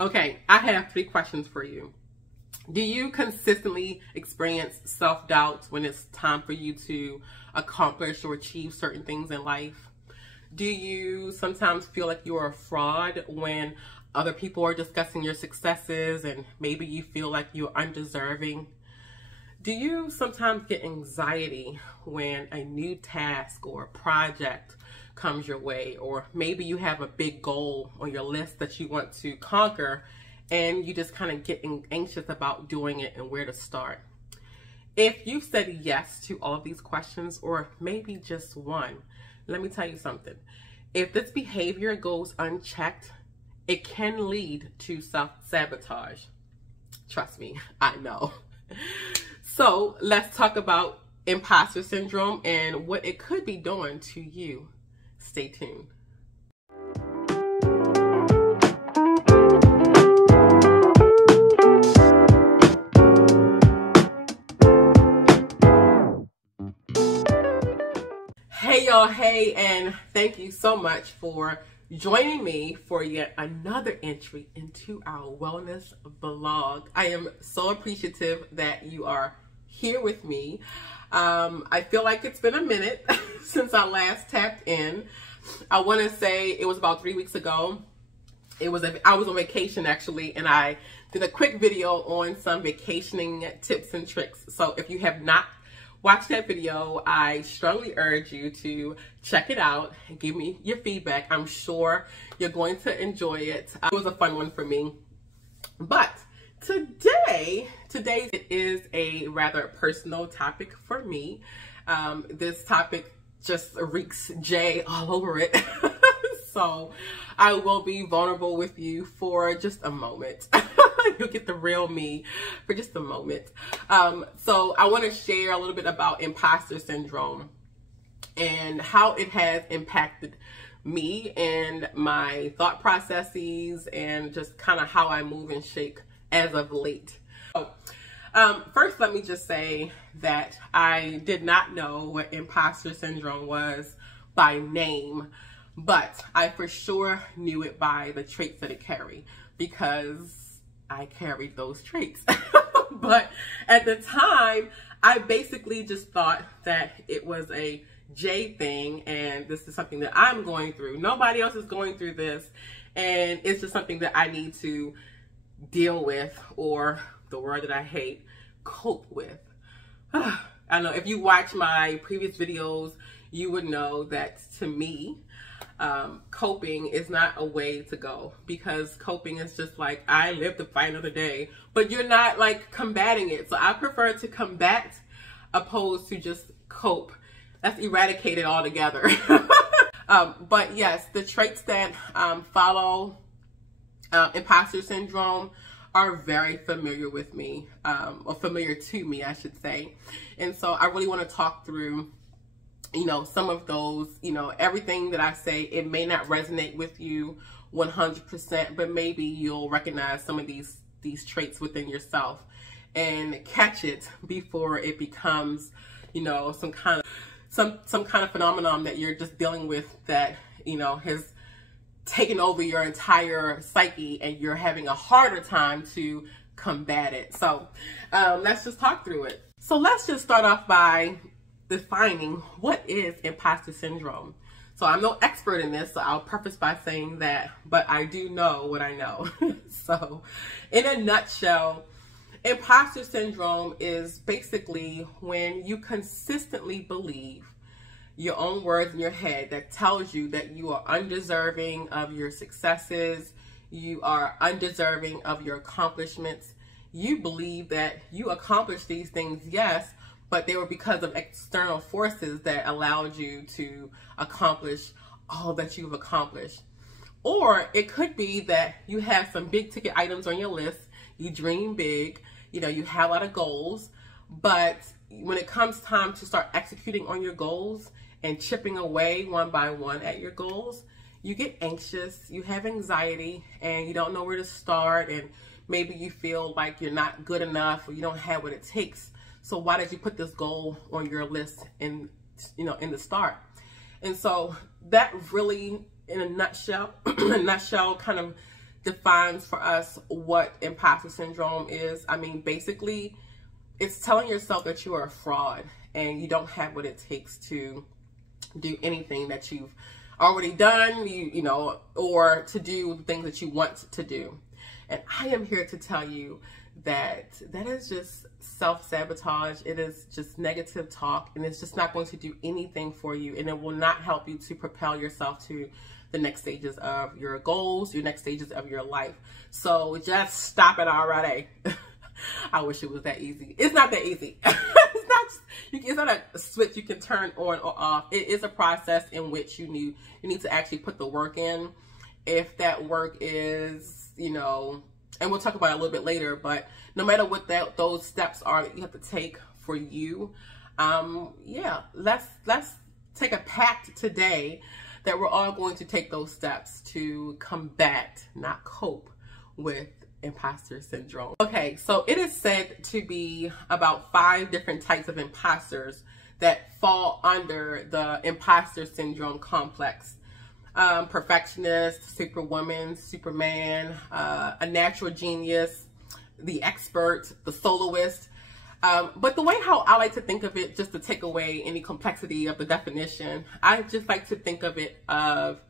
Okay, I have 3 questions for you. Do you consistently experience self-doubt when it's time for you to accomplish or achieve certain things in life? Do you sometimes feel like you're a fraud when other people are discussing your successes and maybe you feel like you're undeserving? Do you sometimes get anxiety when a new task or project comes your way, or maybe you have a big goal on your list that you want to conquer and you just kind of get anxious about doing it and where to start? If you've said yes to all of these questions, or maybe just one, let me tell you something. If this behavior goes unchecked, it can lead to self-sabotage. Trust me, I know. So let's talk about imposter syndrome and what it could be doing to you. Stay tuned. Hey y'all, hey, and thank you so much for joining me for yet another entry into our wellness vlog. I am so appreciative that you are here with me. I feel like it's been a minute since I last tapped in. I want to say it was about 3 weeks ago. I was on vacation actually, and I did a quick video on some vacationing tips and tricks. So if you have not watched that video, I strongly urge you to check it out and give me your feedback. I'm sure you're going to enjoy it. It was a fun one for me. But today it is a rather personal topic for me. This topic just reeks J all over it. So I will be vulnerable with you for just a moment. You'll get the real me for just a moment. So I want to share a little bit about imposter syndrome and how it has impacted me and my thought processes and just kind of how I move and shake as of late. So, first, let me just say that I did not know what imposter syndrome was by name, but I for sure knew it by the traits that it carried, because I carried those traits. But at the time, I basically just thought that it was a J thing, and this is something that I'm going through. Nobody else is going through this, and it's just something that I need to deal with, or the word that I hate, cope with. I know if you watch my previous videos, you would know that to me, coping is not a way to go, because coping is just like, I live to fight another day, but you're not like combating it. So I prefer to combat opposed to just cope. Let's eradicate it altogether. But yes, the traits that follow imposter syndrome are very familiar with me, or familiar to me, I should say. And so I really want to talk through, you know, some of those. You know, everything that I say, it may not resonate with you 100%, but maybe you'll recognize some of these traits within yourself and catch it before it becomes, you know, some kind of phenomenon that you're just dealing with that, you know, has taken over your entire psyche and you're having a harder time to combat it. So let's just talk through it. So let's just start off by defining what is imposter syndrome. So I'm no expert in this, so I'll preface by saying that, but I do know what I know. So in a nutshell, imposter syndrome is basically when you consistently believe your own words in your head that tells you that you are undeserving of your successes, you are undeserving of your accomplishments. You believe that you accomplished these things, yes, but they were because of external forces that allowed you to accomplish all that you've accomplished. Or it could be that you have some big ticket items on your list, you dream big, you know, you have a lot of goals, but when it comes time to start executing on your goals and chipping away one by one at your goals, you get anxious, you have anxiety, and you don't know where to start, and maybe you feel like you're not good enough or you don't have what it takes. So why did you put this goal on your list in the start? And so that really, in a nutshell, kind of defines for us what imposter syndrome is. I mean, basically, it's telling yourself that you are a fraud and you don't have what it takes to do anything that you've already done, you know, or to do the things that you want to do. And I am here to tell you that that is just self-sabotage. It is just negative talk, and it's just not going to do anything for you, and it will not help you to propel yourself to the next stages of your goals, your next stages of your life. So just stop it already. I wish it was that easy. It's not that easy. It's not a switch you can turn on or off. It is a process in which you need to actually put the work in. If that work is, you know, and we'll talk about it a little bit later, but no matter what those steps are that you have to take for you, yeah, let's take a pact today that we're all going to take those steps to combat, not cope with, imposter syndrome. Okay, so it is said to be about 5 different types of imposters that fall under the imposter syndrome complex. Perfectionist, superwoman, superman, a natural genius, the expert, the soloist. But the way how I like to think of it, just to take away any complexity of the definition, I just like to think of it of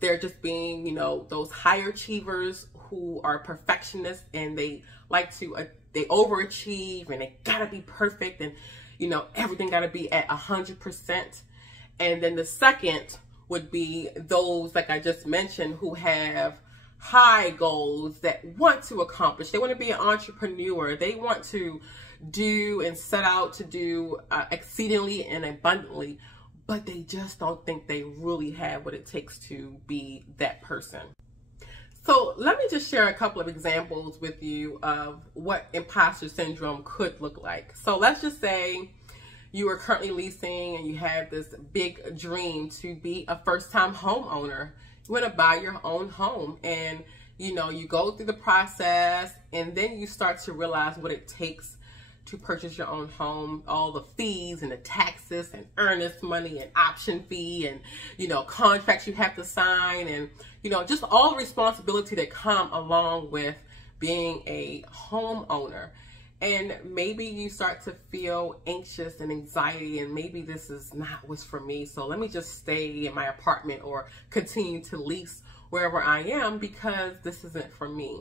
they're just being, you know, those higher achievers who are perfectionists, and they like to, they overachieve, and they gotta be perfect, and, you know, everything gotta be at 100%. And then the second would be those, like I just mentioned, who have high goals that want to accomplish. They want to be an entrepreneur. They want to do and set out to do exceedingly and abundantly, but they just don't think they really have what it takes to be that person. So let me just share a couple of examples with you of what imposter syndrome could look like. So let's just say you are currently leasing and you have this big dream to be a first-time homeowner. You want to buy your own home, and you know, you go through the process, and then you start to realize what it takes to purchase your own home, all the fees and the taxes and earnest money and option fee and, you know, contracts you have to sign, and, you know, just all the responsibility that come along with being a homeowner. And maybe you start to feel anxious and anxiety, and maybe this is not what's for me, so let me just stay in my apartment or continue to lease wherever I am because this isn't for me.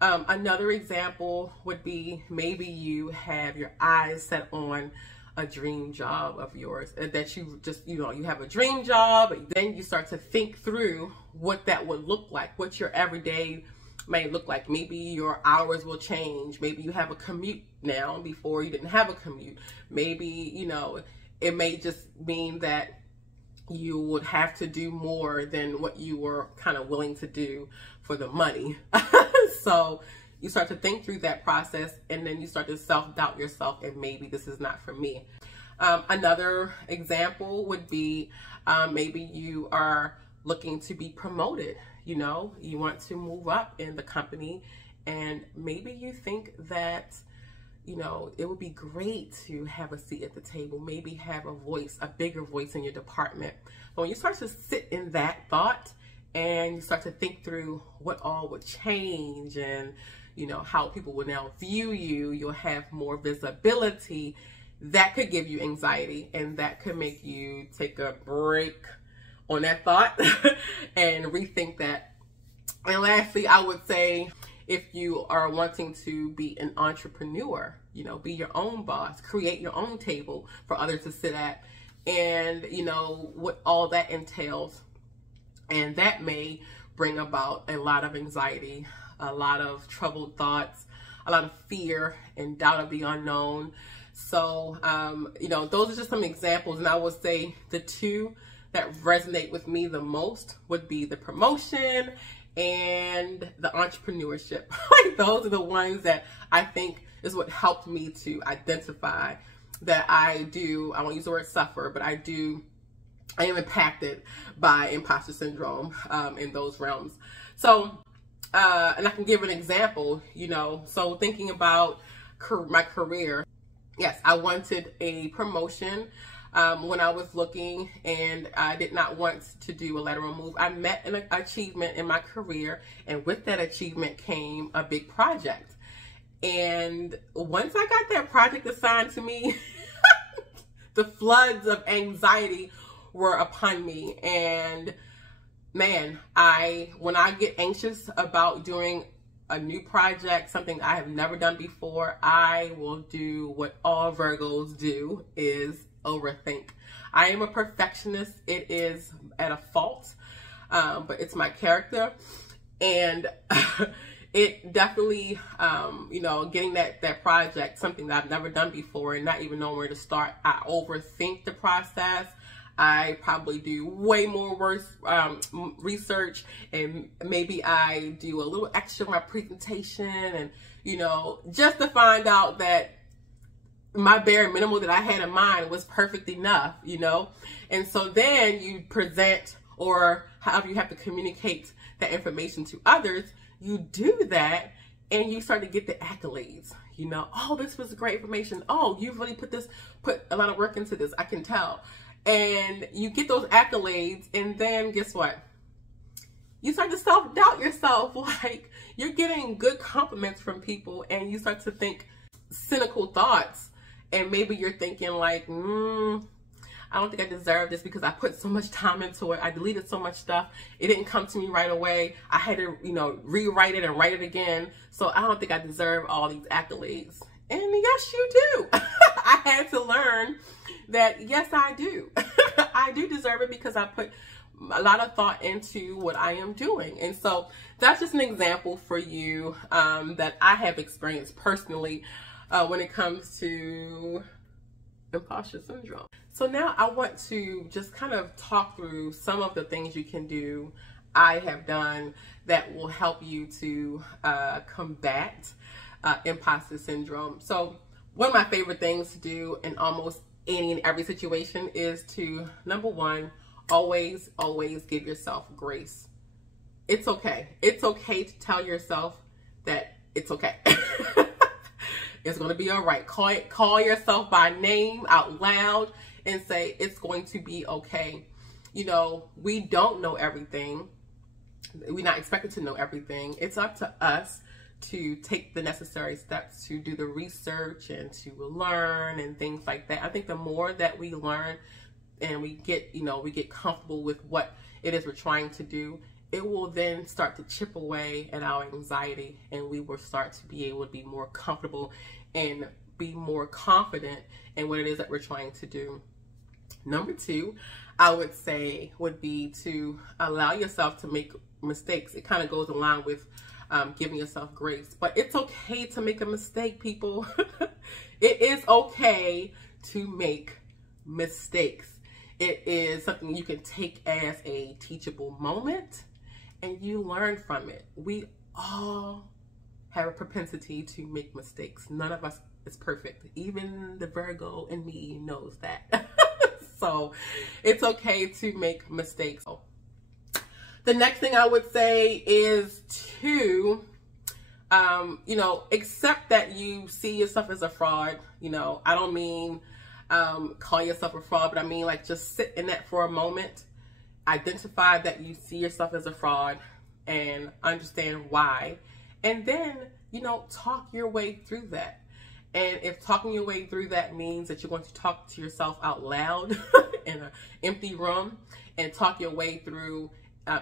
Another example would be maybe you have your eyes set on a dream job of yours that you just, you know, you have a dream job, and then you start to think through what that would look like, what your everyday may look like. Maybe your hours will change. Maybe you have a commute now, before you didn't have a commute. Maybe, you know, it may just mean that you would have to do more than what you were kind of willing to do for the money. So you start to think through that process, and then you start to self-doubt yourself, and maybe this is not for me. Another example would be maybe you are looking to be promoted. You know, you want to move up in the company, and maybe you think that, you know, it would be great to have a seat at the table, maybe have a voice, a bigger voice in your department. But when you start to sit in that thought and you start to think through what all would change and, you know, how people will now view you, you'll have more visibility. That could give you anxiety, and that could make you take a break on that thought and rethink that. And lastly, I would say, if you are wanting to be an entrepreneur, you know, be your own boss, create your own table for others to sit at, and, you know, what all that entails. And that may bring about a lot of anxiety, a lot of troubled thoughts, a lot of fear and doubt of the unknown. So, you know, those are just some examples. And I would say the two that resonate with me the most would be the promotion and the entrepreneurship. Like, those are the ones that I think is what helped me to identify that I won't use the word suffer, but I am impacted by imposter syndrome in those realms. So, and I can give an example, you know, so thinking about my career, yes, I wanted a promotion. when I was looking and I did not want to do a lateral move. I met an achievement in my career, and with that achievement came a big project. And once I got that project assigned to me, the floods of anxiety were upon me. And man, when I get anxious about doing a new project, something I have never done before, I will do what all Virgos do, is overthink. I am a perfectionist. It is at a fault, but it's my character. And it definitely, getting that project, something that I've never done before and not even knowing where to start, I overthink the process. I probably do way more research, and maybe I do a little extra in my presentation, and, just to find out that my bare minimum that I had in mind was perfect enough, And so then you present, or however you have to communicate that information to others, you do that and you start to get the accolades, oh, this was great information. Oh, you really put a lot of work into this, I can tell. And you get those accolades, and then guess what? You start to self-doubt yourself. Like, you're getting good compliments from people, and you start to think cynical thoughts. And maybe you're thinking like, I don't think I deserve this because I put so much time into it. I deleted so much stuff. It didn't come to me right away. I had to, rewrite it and write it again. So I don't think I deserve all these accolades. And yes, you do. I had to learn that, yes, I do. I do deserve it because I put a lot of thought into what I am doing. And so that's just an example for you that I have experienced personally when it comes to imposter syndrome. So now I want to just kind of talk through some of the things you can do, I have done, that will help you to combat imposter syndrome. So one of my favorite things to do in almost any and every situation is to, number one, always give yourself grace. It's okay. It's okay to tell yourself that it's okay. It's going to be all right. Call yourself by name out loud and say, it's going to be okay. We don't know everything. We're not expected to know everything. It's up to us to take the necessary steps to do the research and to learn and things like that. I think the more that we learn and we get comfortable with what it is we're trying to do, it will then start to chip away at our anxiety, and we will start to be able to be more comfortable and be more confident in what it is that we're trying to do. Number two, I would say, would be to allow yourself to make mistakes. It kind of goes along with giving yourself grace. But it's okay to make a mistake, people. It is okay to make mistakes. It is something you can take as a teachable moment, and you learn from it. We all have a propensity to make mistakes. None of us is perfect. Even the Virgo in me knows that. So it's okay to make mistakes. The next thing I would say is to, accept that you see yourself as a fraud. I don't mean call yourself a fraud, but I mean like just sit in that for a moment. Identify that you see yourself as a fraud and understand why. And then, talk your way through that. And if talking your way through that means that you're going to talk to yourself out loud in an empty room and talk your way through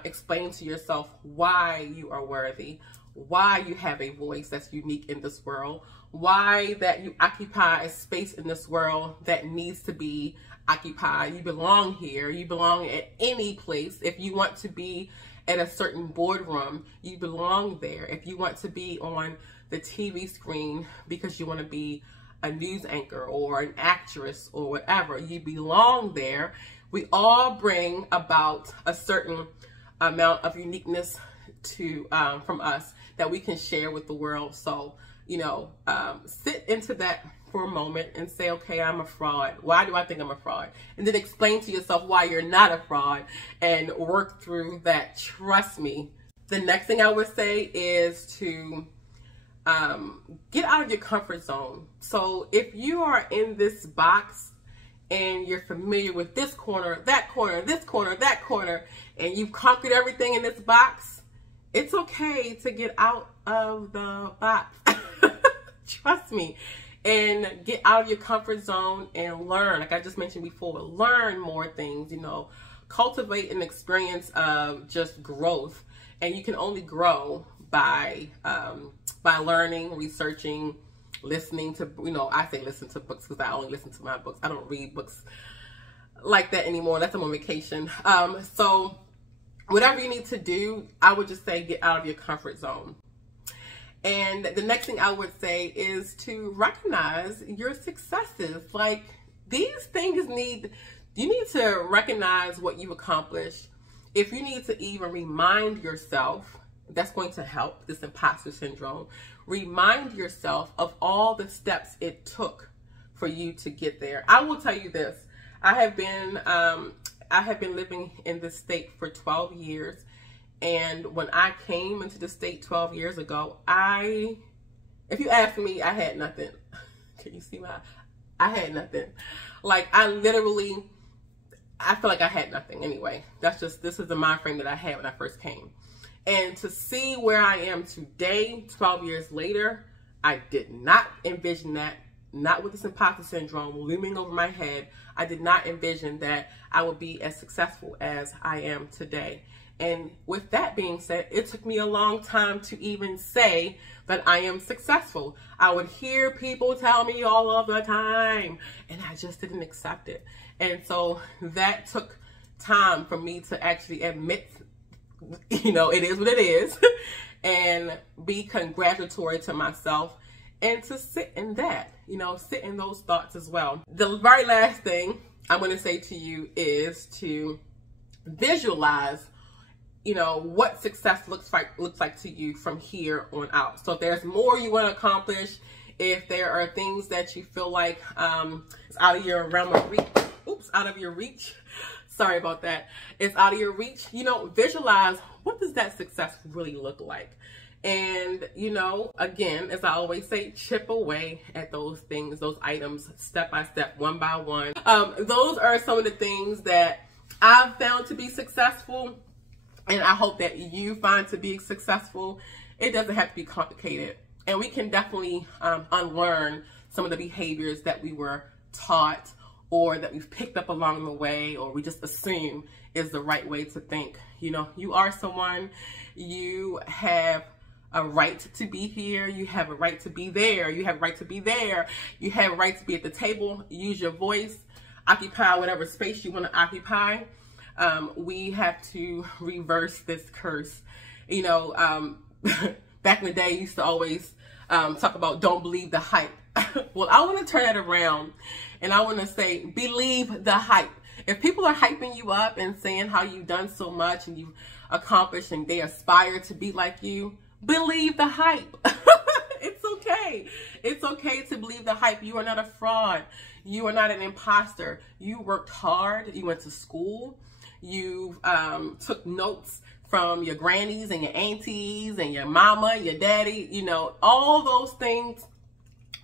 explaining to yourself why you are worthy, why you have a voice that's unique in this world, why that you occupy a space in this world that needs to be occupied. You belong here. You belong at any place. If you want to be at a certain boardroom, you belong there. If you want to be on the TV screen because you want to be a news anchor or an actress or whatever, you belong there. We all bring about a certain amount of uniqueness to from us that we can share with the world. So, sit into that for a moment and say, okay, I'm a fraud. Why do I think I'm a fraud? And then explain to yourself why you're not a fraud and work through that. Trust me. The next thing I would say is to get out of your comfort zone. So if you are in this box and you're familiar with this corner, that corner, this corner, that corner, and you've conquered everything in this box, it's okay to get out of the box. Trust me. And get out of your comfort zone and learn. Like I just mentioned before, learn more things, you know, cultivate an experience of just growth. And you can only grow by learning, researching, listening to, you know, I say listen to books because I only listen to my books. I don't read books like that anymore. That's I'm on vacation. So whatever you need to do, I would just say get out of your comfort zone. And the next thing I would say is to recognize your successes. Like these things you need to recognize what you've accomplished. If you need to even remind yourself, that's going to help this imposter syndrome. Remind yourself of all the steps it took for you to get there. I will tell you this. I have been living in this state for 12 years. And when I came into the state 12 years ago, if you ask me, I had nothing. Can you see I had nothing. Like I feel like I had nothing anyway. This is the mind frame that I had when I first came. And to see where I am today, 12 years later, I did not envision that, not with this imposter syndrome looming over my head. I did not envision that I would be as successful as I am today. And with that being said, it took me a long time to even say that I am successful. I would hear people tell me all of the time, and I just didn't accept it. And so that took time for me to actually admit, you know, it is what it is, and be congratulatory to myself, and to sit in that, you know, sit in those thoughts as well. The very last thing I'm going to say to you is to visualize, you know, what success looks like to you from here on out. So if there's more you want to accomplish, if there are things that you feel like it's out of your realm of reach, out of your reach. Sorry about that. It's out of your reach. You know, visualize what does that success really look like. And, you know, again, as I always say, chip away at those things, those items, step by step, one by one. Those are some of the things that I've found to be successful. And I hope that you find to be successful. It doesn't have to be complicated. And we can definitely unlearn some of the behaviors that we were taught or that we've picked up along the way, or we just assume is the right way to think. You know, you are someone, you have a right to be here, you have a right to be there, you have a right to be there, you have a right to be at the table, use your voice, occupy whatever space you want to occupy. We have to reverse this curse. You know, back in the day, you used to always talk about don't believe the hype. Well, I want to turn that around, and I want to say believe the hype. If people are hyping you up and saying how you've done so much and you've accomplished and they aspire to be like you, believe the hype. It's okay. It's okay to believe the hype. You are not a fraud. You are not an imposter. You worked hard. You went to school. You took notes from your grannies and your aunties and your mama, your daddy. You know, all those things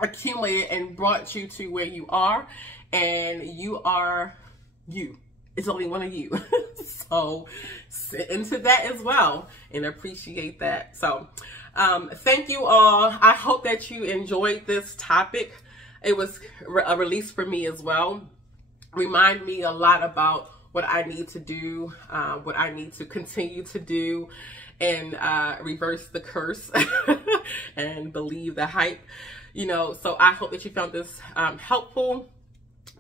accumulated and brought you to where you are. And you are you. It's only one of you. So sit into that as well and appreciate that. So thank you all. I hope that you enjoyed this topic. It was a release for me as well. Remind me a lot about what I need to do, what I need to continue to do, and reverse the curse and believe the hype. You know, so I hope that you found this helpful.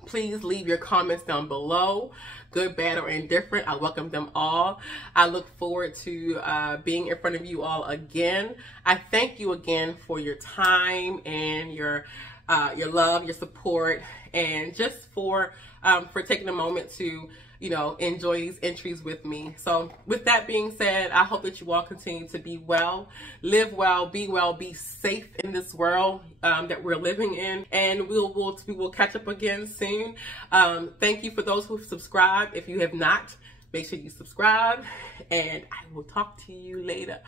Please leave your comments down below, good, bad, or indifferent. I welcome them all. I look forward to being in front of you all again. I thank you again for your time and your love, your support, and just for taking a moment to, you know, enjoy these entries with me. So with that being said, I hope that you all continue to be well, live well, be safe in this world that we're living in, and we will catch up again soon. Thank you for those who subscribed. If you have not, make sure you subscribe, and I will talk to you later.